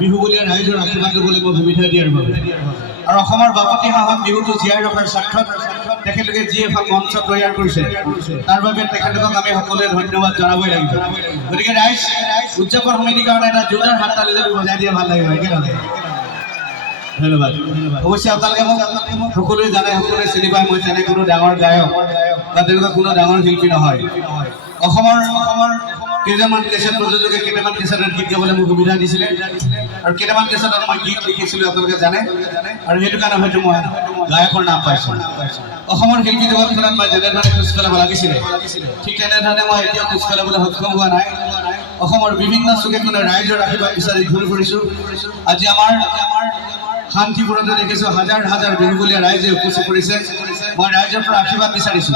বিহুবলীয়া ৰাইজৰ আশীৰ্বাদ ল'বলৈ মই সুবিধা দিয়াৰ বাবে আৰু অসমৰ বাপতি সাহোন বিহুটো জীয়াই ৰখাৰ স্বাৰ্থত তেখেতলোকে যি এখন মঞ্চ তৈয়াৰ কৰিছে তাৰ বাবে তেখেতলোকক আমি সকলোৱে ধন্যবাদ জনাবই লাগিব। গতিকে ৰাইজ উদযাপন সমিতিৰ কাৰণে এটা জোৰদাৰ হাত তালি যদি বজাই দিয়ে ভাল লাগিব একেলগে। ধন্যবাদ। অৱশ্যে আপোনালোকে মোক সকলোৱে জানে, সকলোৱে চিনি পায় মই তেনে কোনো ডাঙৰ গায়ক বা তেনেকুৱা কোনো ডাঙৰ শিল্পী নহয়। অসমৰ কেইজনমান কেছেট প্ৰযোজকে কেইটামান কেছেটত গীত গাবলৈ মোক সুবিধা দিছিলে আৰু কেইটামান কেছেটত মই গীত লিখিছিলোঁ আপোনালোকে জানে, আৰু সেইটো কাৰণে হয়তো মই গায়কৰ নাম পাইছোঁ। অসমৰ শিল্পী জগতখনত মই যেনেধৰণে খোজ পেলাব লাগিছিলে ঠিক তেনেধৰণে মই এতিয়াও খোজ পেলাবলৈ সক্ষম হোৱা নাই। অসমৰ বিভিন্ন চুকে কোণে ৰাইজৰ আশীৰ্বাদ বিচাৰি ঘূৰি ফুৰিছোঁ। আজি আমাৰ শান্তিপুৰতো দেখিছোঁ হাজাৰ হাজাৰ বিহুবলীয়া ৰাইজে উপস্থিত কৰিছে। মই ৰাইজৰ পৰা আশীৰ্বাদ বিচাৰিছোঁ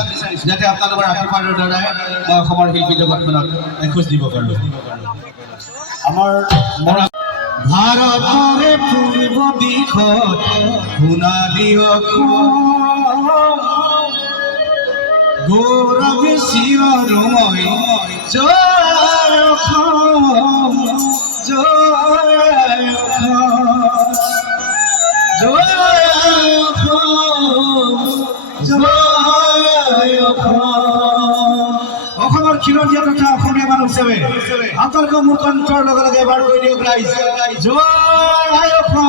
যাতে আপোনালোকৰ আশীৰ্বাদৰ দ্বাৰাই মই অসমৰ শিল্পী জগতখনত এখোজ দিব পাৰোঁ। আমাৰ ভাৰতৰে পূৰ্ব দিশত সোণালী গৌৰৱে চিৰময় জয় অসম জয় অসমৰ খিলঞ্জীয়া তথা অসমীয়া মানুহ হিচাপে আপোনালোকৰ মোৰ কণ্ঠৰ লগে লগে এবাৰ কৈ দিয়ক ৰাইজ জয় অসম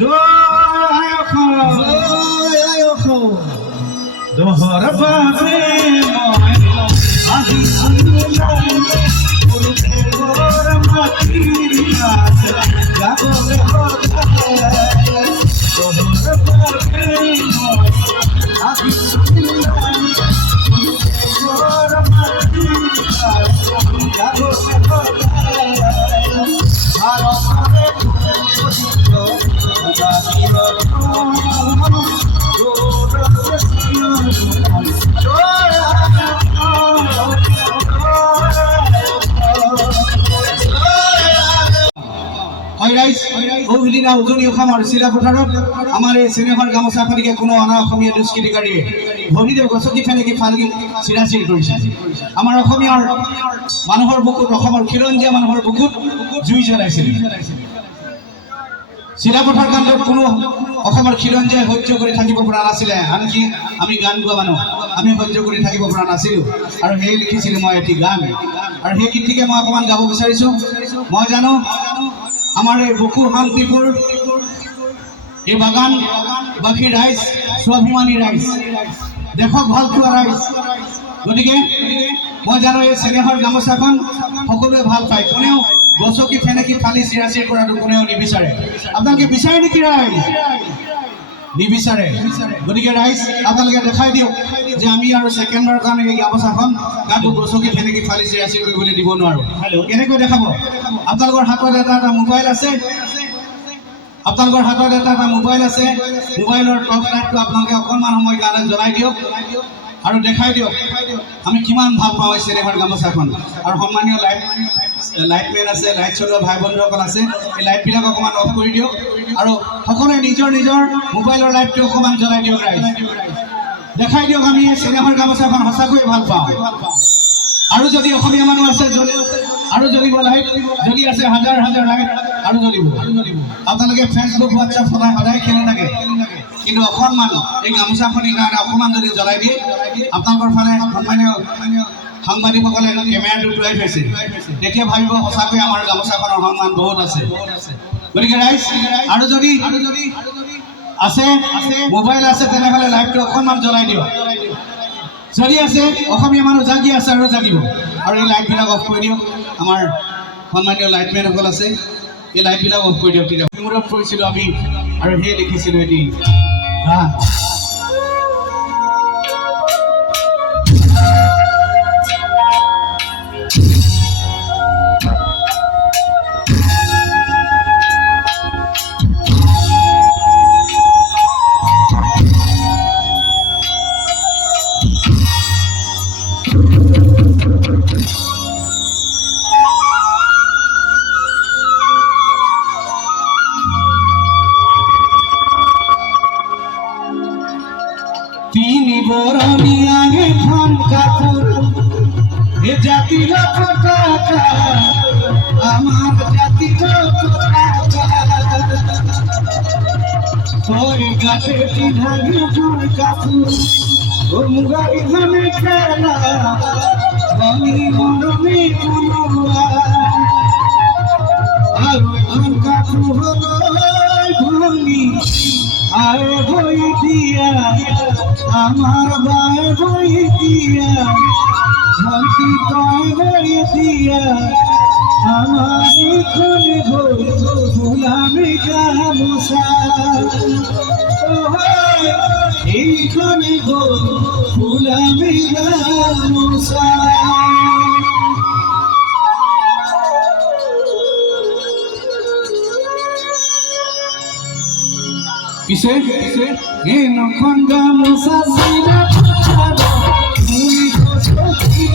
জয় অসম। দোহৰ বাবে মই আহিছোঁ পুৰুষৰ মাটিৰ গাবলৈ সিদিনা উজনি অসমৰ চিলাপথাৰত আমাৰ এই চিনেমাৰ গামোচাখনিকে কোনো অনা অসমীয়া দুষ্কৃতিকাৰীয়ে ভৰিৰে গছকি ফেনেকি ফালি চিৰাচিৰ কৰিছে। আমাৰ অসমীয়াৰ মানুহৰ বুকুত, অসমৰ খিলঞ্জীয়া মানুহৰ বুকুত জুই জ্বলাইছিল। চিলাপথাৰ কাণ্ডত কোনো অসমৰ খিলঞ্জীয়াই সহ্য কৰি থাকিব পৰা নাছিলে, আনকি আমি গান গোৱা মানুহ আমি সহ্য কৰি থাকিব পৰা নাছিলোঁ, আৰু সেই লিখিছিলোঁ মই এটি গান, আৰু সেই গীতটিকে মই অকণমান গাব বিচাৰিছোঁ। মই জানো আমাৰ এই বুকু শান্তিপুৰ এই বাগানবাসী ৰাইজ স্বাভিমানী ৰাইজ, দেশক ভাল পোৱা ৰাইজ। গতিকে মই জানো এই চেনেহৰ গামোচাখন সকলোৱে ভাল পায়, কোনেও গছকি ফেনেকি ফালি চিৰাচিৰ কৰাটো কোনেও নিবিচাৰে। আপোনালোকে বিচাৰে নেকি ৰাইজ? নিবিচাৰে। গতিকে ৰাইজ আপোনালোকে দেখাই দিয়ক যে আমি আৰু ছেকেণ্ডৰ কাৰণে এই গামোচাখন কাকো গছকি ফেনেকি ফালি চিৰাচিৰ কৰিবলৈ দিব নোৱাৰোঁ। কেনেকৈ দেখাব? আপোনালোকৰ হাতত এটা মোবাইল আছে, আপোনালোকৰ হাতত এটা মোবাইল আছে, মোবাইলৰ টপ লাইটটো আপোনালোকে অকণমান সময় কাৰণে জ্বলাই দিয়ক আৰু দেখাই দিয়ক আমি কিমান ভাল পাওঁ এই চিনেমাৰ গামোচাখন। আৰু সন্মানীয় লাইটমেন আছে, লাইট চলোৱা ভাই বন্ধুসকল আছে, এই লাইটবিলাক অকণমান অফ কৰি দিয়ক আৰু সকলোৱে নিজৰ নিজৰ মোবাইলৰ লাইটটো অকণমান জ্বলাই দিয়ক। ৰাইজ দেখাই দিয়ক আমি এই চিনেমাৰ গামোচাখন সঁচাকৈয়ে ভাল পাওঁ। আৰু যদি অসমীয়া মানুহ আছে আৰু জ্বলিব লাইট, যদি আছে হাজাৰ হাজাৰ লাইট আৰু জ্বলিব। আপোনালোকে ফেচবুক হোৱাটছআপ সদায় খেলি থাকে, কিন্তু অকণমান এই গামোচাখনিৰ কাৰণে অকণমান যদি জ্বলাই দিয়ে আপোনালোকৰ ফালে সন্মানীয় সাংবাদিকসকলে কেমেৰাটো উলিয়াই থৈছে, তেতিয়া ভাবিব সঁচাকৈ আমাৰ গামোচাখনৰ সন্মান বহুত আছে। গতিকে ৰাইজ আৰু যদি আছে মোবাইল আছে তেনেহ'লে লাইটটো অকণমান জ্বলাই দিয়ক। যদি আছে অসমীয়া মানুহ জাগি আছে আৰু জাগিব, আৰু এই লাইটবিলাক অফ কৰি দিয়ক। আমাৰ সন্মানীয় লাইটমেনসকল আছে, এই লাইটবিলাক অফ কৰি দিয়ক। তেতিয়া মূৰত পৰিছিলোঁ আমি আৰু সেয়ে লিখিছিলোঁ এটি গান। তিনি বরণী আগে খান কাপুর এ জাতির পতাকা আমার জাতির পতাকা তোর গাছে চিনাগে জোর কাপুর ও মুগারি ধানে খেলা আমি মনমে কুলুয়া আর ওই কাপুর হলো ভূমি আয় বই দিয়া আমার বায় বই দিয়া ঘন্টি পায় বই দিয়া আমার খুলে বই ফুলামি গামুসা এইখানে বই ফুলামি গামুসা কিসে এ নখন গামুসা সিনা মুনি তো সখী